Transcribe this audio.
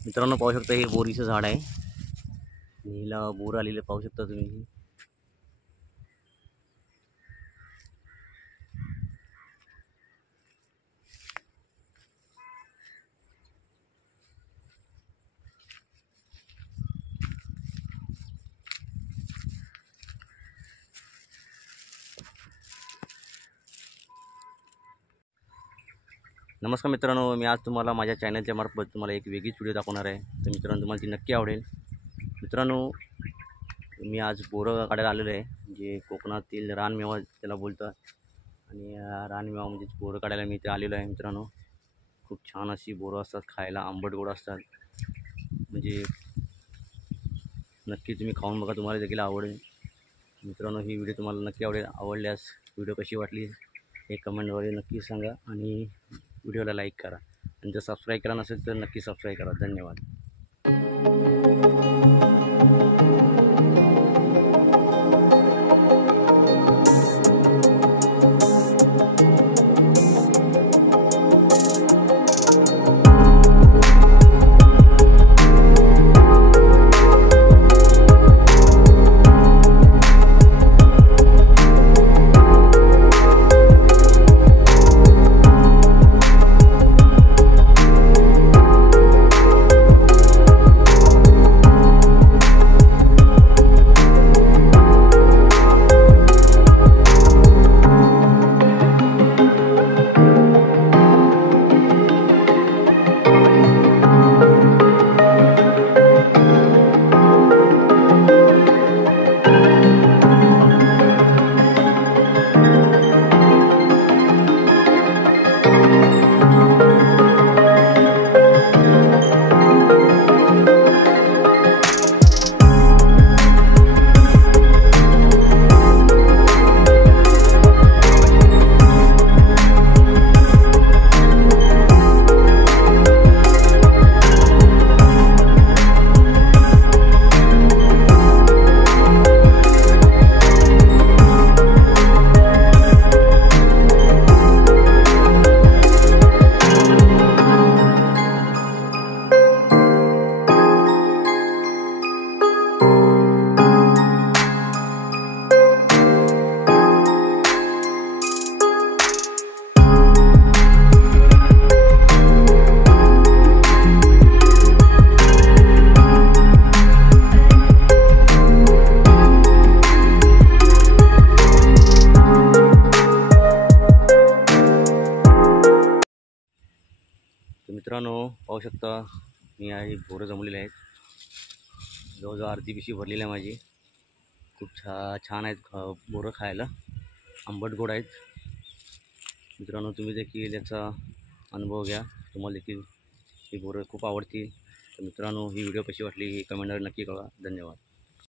मित्रांनो पाहू शकता हे बोरीचं झाड आहे आणि हिला बोर आलेले पाहू शकता तुम्ही। नमस्कार मित्रांनो, मी आज तुम्हाला माझ्या चॅनलच्या मार्फत तुम्हाला एक वेगळीच व्हिडिओ दाखवणार आहे। तर मित्रांनो तुम्हाला ती नक्की आवडेल। मित्रांनो मी आज बोरं काढायला आलेलो आहे, जे कोकणातील रानमेवा त्याला बोलतात आणि रानमेवा म्हणजे बोरं काढायला मी इथे आलेलो आहे। मित्रांनो खूप छान अशी बोरं असतात, खायला आंबट गोड असतात, म्हणजे नक्की तुम्ही खाऊन बघा, तुम्हाला देखील आवडेल। मित्रांनो ही व्हिडिओ तुम्हाला नक्की आवडेल। आवडल्यास व्हिडिओ कशी वाटली हे कमेंटद्वारे नक्की सांगा आणि व्हिडिओला लाईक करा आणि जर सबस्क्राईब केला नसेल तर नक्की सबस्क्राईब करा। धन्यवाद। मित्रांनो पाहू शकता मी आहे बोरं जमलेले आहेत, जवळजवळ अर्धी पिशवी भरलेली आहे माझी। खूप छान आहेत बोरं, खायला आंबट गोड आहेत। मित्रांनो तुम्ही देखील याचा अनुभव घ्या, तुम्हाला देखील ही बोरं खूप आवडतील। तर मित्रांनो ही व्हिडिओ कशी वाटली ही कमेंटवर नक्की कळवा। धन्यवाद।